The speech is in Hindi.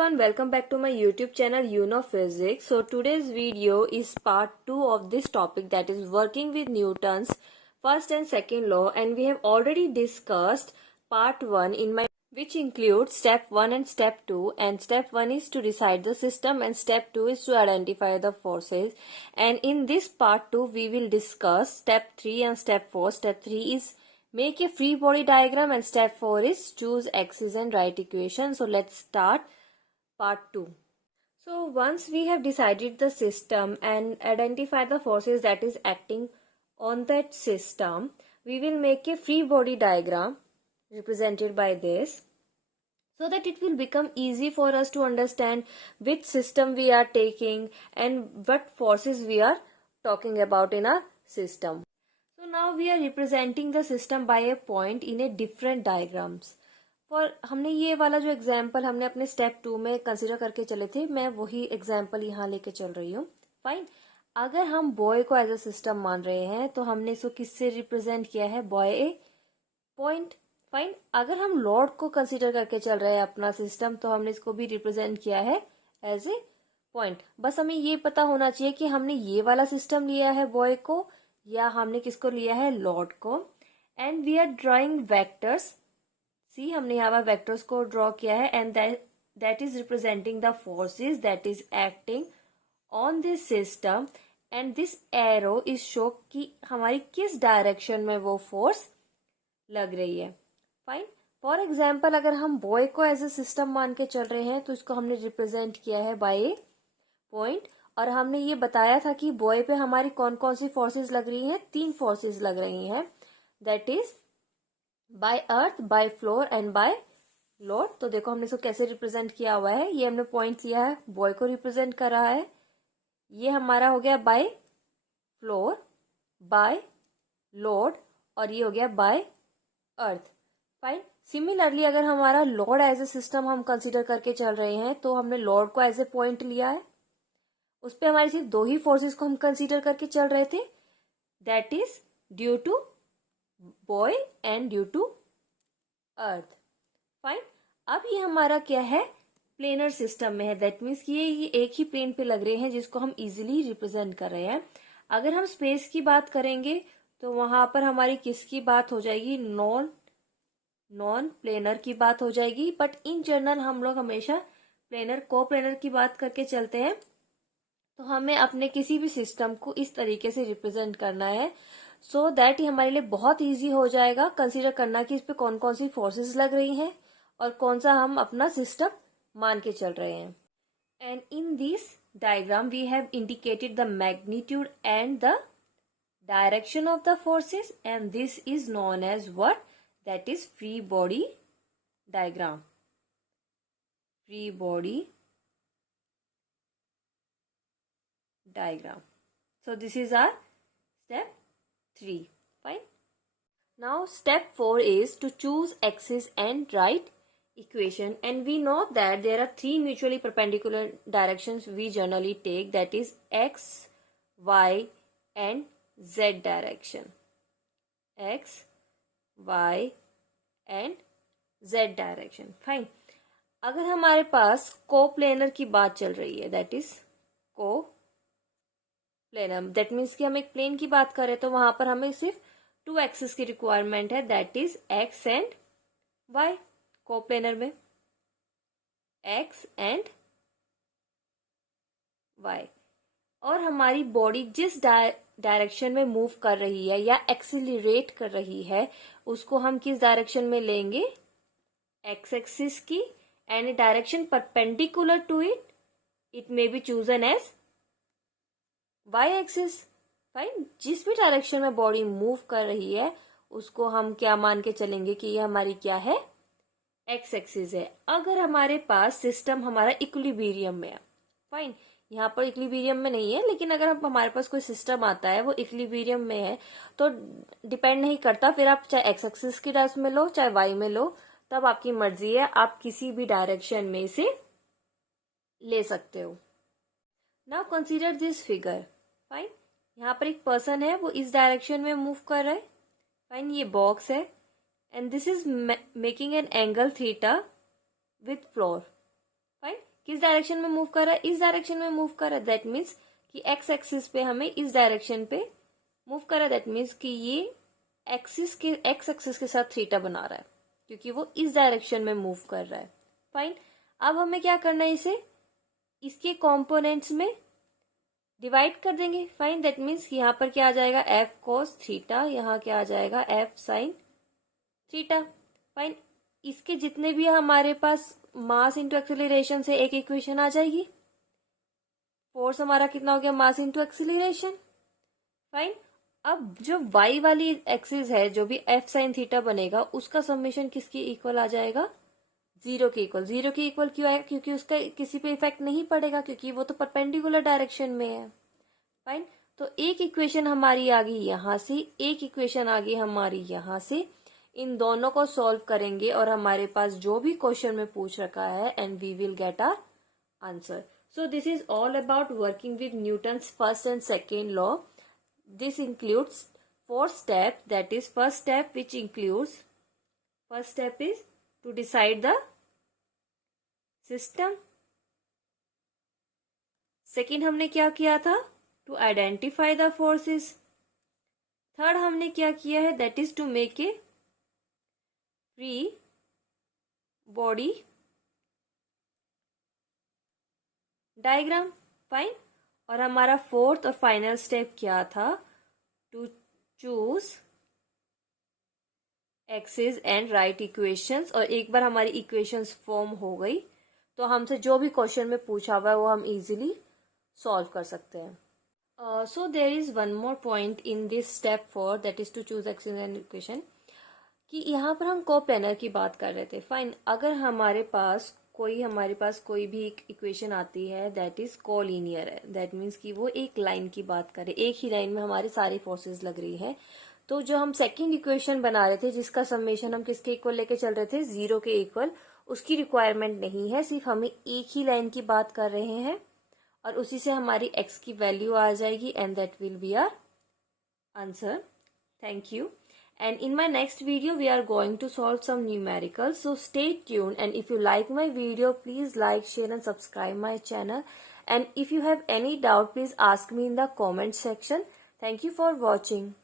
everyone, welcome back to my YouTube channel Physics. So today's video is part 2 of this topic, that is working with Newton's first and second law, and we have already discussed part 1 in my which includes step 1 and step 2, and step 1 is to decide the system and step 2 is to identify the forces. And in this part 2 we will discuss step 3 and step 4. Step 3 is make a free body diagram and step 4 is choose axis and write equation. So let's start part 2. So once we have decided the system and identify the forces that is acting on that system, we will make a free body diagram represented by this, so that it will become easy for us to understand which system we are taking and what forces we are talking about in our system. So now we are representing the system by a point in a different diagrams. For हमने ये वाला जो एग्जाम्पल हमने अपने स्टेप 2 में कंसिडर करके चले थे, मैं वही एग्जाम्पल यहाँ लेके चल रही हूँ. फाइन. अगर हम बॉय को एज अ सिस्टम मान रहे हैं तो हमने इसको किससे रिप्रेजेंट किया है? बॉय ए पॉइंट. फाइन. अगर हम लॉर्ड को कंसिडर करके चल रहे हैं अपना सिस्टम तो हमने इसको भी रिप्रेजेंट किया है एज ए पॉइंट. बस हमें ये पता होना चाहिए कि हमने ये वाला सिस्टम लिया है बॉय को या हमने किसको लिया है? लॉर्ड को. And we are drawing vectors. See हमने यहाँ पर वेक्टर्स को ड्रॉ किया है and that is representing the forces that is acting on this system, and this arrow is show कि हमारी किस डायरेक्शन में वो फोर्स लग रही है. फाइन. फॉर एग्जाम्पल अगर हम बॉय को एज ए सिस्टम मान के चल रहे हैं तो इसको हमने रिप्रेजेंट किया है बाय ए पॉइंट, और हमने ये बताया था कि बॉय पे हमारी कौन कौन सी फोर्सेस लग रही हैं? 3 फोर्सेस लग रही हैं, that is by earth, by floor and by load. तो देखो हमने इसको कैसे रिप्रेजेंट किया हुआ है. ये हमने पॉइंट लिया है, बॉय को रिप्रेजेंट कर रहा है. ये हमारा हो गया बाय फ्लोर, बाय लोड, और ये हो गया बाय अर्थ. फाइन. सिमिलरली अगर हमारा लोड एज ए सिस्टम हम कंसिडर करके चल रहे हैं तो हमने लोड को एज ए पॉइंट लिया है. उस पर हमारी सिर्फ 2 ही फोर्सेस को हम कंसिडर करके चल रहे थे, that is due to boy and due to earth. Fine. अब ये हमारा क्या है? प्लेनर सिस्टम में है. दैट मीन्स कि ये एक ही प्लेन पे लग रहे हैं जिसको हम इजीली रिप्रेजेंट कर रहे हैं. अगर हम स्पेस की बात करेंगे तो वहां पर हमारी किसकी बात हो जाएगी? नॉन प्लेनर की बात हो जाएगी. बट इन जनरल हम लोग हमेशा प्लेनर को प्लेनर की बात करके चलते हैं. तो हमें अपने किसी भी सिस्टम को इस तरीके से रिप्रेजेंट करना है सो दैट ये हमारे लिए बहुत इजी हो जाएगा कंसीडर करना कि इस पे कौन कौन सी फोर्सेस लग रही हैं और कौन सा हम अपना सिस्टम मान के चल रहे हैं. And in this diagram we have indicated the magnitude and the direction of the forces, and this is known as what? That is free body diagram. Free body diagram. So this is our step 3. Fine. Now step 4 is to choose axis and write equation, and we know that there are 3 mutually perpendicular directions we generally take, that is x, y and z direction. X, y and z direction. Fine. अगर हमारे पास कोप्लेनर की बात चल रही है, दैट इज को प्लेनर, दैट मीन्स कि हम एक प्लेन की बात करें तो वहां पर हमें सिर्फ 2 एक्सिस की रिक्वायरमेंट है, that is X and Y. Coplanar में एक्स एंड वाई. और हमारी बॉडी जिस डायरेक्शन में मूव कर रही है या एक्सिलरेट कर रही है उसको हम किस डायरेक्शन में लेंगे? एक्स एक्सिस की. And direction perpendicular to it may be chosen as Y axis. Fine. जिस भी डायरेक्शन में बॉडी मूव कर रही है उसको हम क्या मान के चलेंगे कि ये हमारी क्या है? एक्स एक्सिस है. अगर हमारे पास सिस्टम हमारा इक्विलिब्रियम में है, फाइन, यहाँ पर इक्विलिब्रियम में नहीं है, लेकिन अगर हमारे पास कोई सिस्टम आता है वो इक्विलिब्रियम में है तो डिपेंड नहीं करता, फिर आप चाहे एक्स एक्सिस की डायरेक्शन में लो चाहे वाई में लो, तब आपकी मर्जी है, आप किसी भी डायरेक्शन में इसे ले सकते हो. Now consider this figure. Fine. यहाँ पर एक पर्सन है, वो इस डायरेक्शन में मूव कर रहा है. फाइन. ये बॉक्स है and this is making an angle theta with floor. Fine. किस डायरेक्शन में मूव कर रहा है, इस डायरेक्शन में मूव कर रहा है, दैट मीन्स कि एक्स एक्सिस पे हमें इस डायरेक्शन पे मूव कर रहा है, दैट मीन्स कि ये एक्स एक्सिस के साथ थीटा बना रहा है क्योंकि वो इस डायरेक्शन में मूव कर रहा है। फाइन, अब हमें क्या करना है, इसे इसके कंपोनेंट्स में डिवाइड कर देंगे। फाइन, दैट मीन्स यहाँ पर क्या आ जाएगा, एफ कॉस थीटा, यहाँ क्या आ जाएगा, एफ साइन थीटा। फाइन, इसके जितने भी हमारे पास मास इंटू एक्सेलरेशन से एक इक्वेशन आ जाएगी। फोर्स हमारा कितना हो गया, मास इंटू एक्सेलरेशन। फाइन, अब जो y वाली एक्सिस है, जो भी एफ साइन थीटा बनेगा, उसका समेशन किसके इक्वल आ जाएगा, जीरो के इक्वल। जीरो के इक्वल क्यों है, क्योंकि उसका किसी पे इफेक्ट नहीं पड़ेगा क्योंकि वो तो परपेंडिकुलर डायरेक्शन में है। फाइन, तो एक इक्वेशन हमारी आ गई यहां से, एक इक्वेशन आ गई हमारी यहां से। इन दोनों को सॉल्व करेंगे और हमारे पास जो भी क्वेश्चन में पूछ रखा है, and we will get our answer. So this is all about working with Newton's first and second law. This includes 4 steps. That is, first step is to decide the system. Second हमने क्या किया था, to identify the forces. Third हमने क्या किया है, that is to make a free body diagram. Fine, और हमारा फोर्थ और फाइनल स्टेप क्या था, to choose axis and write equations. और एक बार हमारी इक्वेशंस फॉर्म हो गई तो हमसे जो भी क्वेश्चन में पूछा हुआ है वो हम इजीली सॉल्व कर सकते हैं। So there is one more point in this step 4, that is to choose axis and equation, कि यहाँ पर हम कोप्लेनर की बात कर रहे थे। फाइन, अगर हमारे पास कोई भी एक इक्वेशन आती है दैट इज कोलिनियर है, दैट मीन्स कि वो एक लाइन की बात करें, एक ही लाइन में हमारे सारी फोर्सेस लग रही है, तो जो हम सेकंड इक्वेशन बना रहे थे जिसका समेशन हम किसके इक्वल लेके चल रहे थे, जीरो के इक्वल, उसकी रिक्वायरमेंट नहीं है, सिर्फ हमें एक ही लाइन की बात कर रहे हैं और उसी से हमारी एक्स की वैल्यू आ जाएगी, and that will be our answer. Thank you. And in my next video, we are going to solve some numericals. So stay tuned. And if you like my video, please like, share and subscribe my channel. And if you have any doubt, please ask me in the comment section. Thank you for watching.